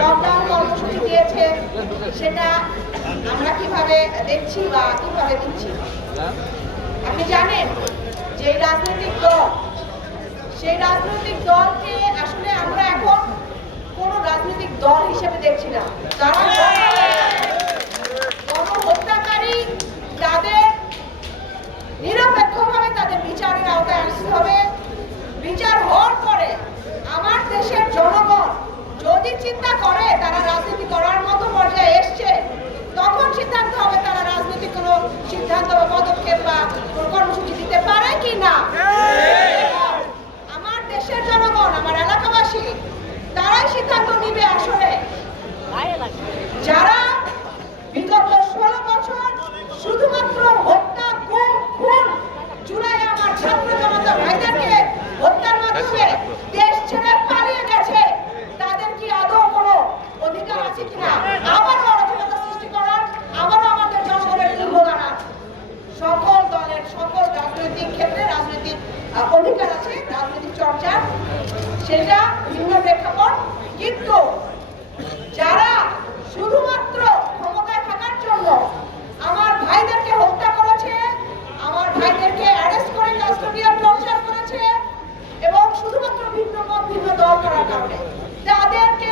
Lockdown কর্মসূচি দিয়েছে, সেটা আমরা কীভাবে দেখছি বা কীভাবে দিচ্ছি আপনি জানেন যে রাজনৈতিক দল, সেই রাজনৈতিক দলকে আসলে আমরা এখন কোন রাজনৈতিক দল হিসেবে দেখছি না। তারা চিন্তা করে তারা রাজনীতি করার মতো পর্যায়ে এসছে তখন সিদ্ধান্ত হবে তারা রাজনৈতিক কোনো সিদ্ধান্ত বা পদক্ষেপ বা কোনো কর্মসূচি দিতে পারে কি না। আমার দেশের জনগণ আমার এলাকাবাসী তারাই সিদ্ধান্ত কিনা আবারও অরাজকতা সৃষ্টি করার, আবারও আমাদের জনগণের সকল দলের, সকল রাজনৈতিক ক্ষেত্রে রাজনৈতিক অধিকার আছে, রাজনৈতিক সেটা ভিন্ন প্রেক্ষাপট। কিন্তু যারা শুধুমাত্র ক্ষমতায় থাকার জন্য আমার ভাইদেরকে হত্যা করেছে, আমার ভাইদেরকে অ্যারেস্ট করে কাস্টোডিয়াল টর্চার করেছে, এবং শুধুমাত্র ভিন্ন মত, ভিন্ন দল করার কারণে, তাদেরকে